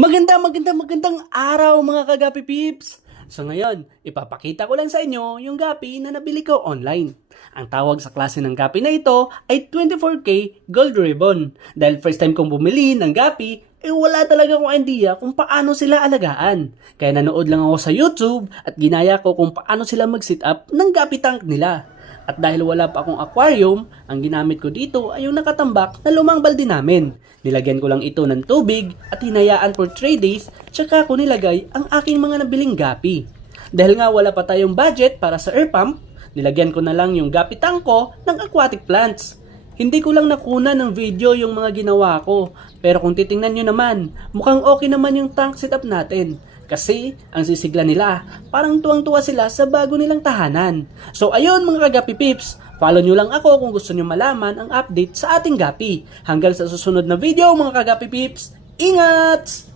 Magandang araw mga kagapi peeps! So ngayon, ipapakita ko lang sa inyo yung gapi na nabili ko online. Ang tawag sa klase ng gapi na ito ay 24K Gold Ribbon. Dahil first time kong bumili ng gapi, wala talaga akong idea kung paano sila alagaan. Kaya nanood lang ako sa YouTube at ginaya ko kung paano sila mag-set up ng gapi tank nila. At dahil wala pa akong aquarium, ang ginamit ko dito ay yung nakatambak na lumang balde namin. Nilagyan ko lang ito ng tubig at hinayaan for 3 days, tsaka ko nilagay ang aking mga nabiling gapi. Dahil nga wala pa tayong budget para sa air pump, nilagyan ko na lang yung gapi tank ko ng aquatic plants. Hindi ko lang nakuna ng video yung mga ginawa ko, pero kung titingnan nyo naman, mukhang okay naman yung tank setup natin. Kasi, ang sisigla nila, parang tuwang-tuwa sila sa bago nilang tahanan. So ayun mga kagapi peeps, follow nyo lang ako kung gusto nyo malaman ang update sa ating gapi. Hanggang sa susunod na video mga kagapi peeps, ingat!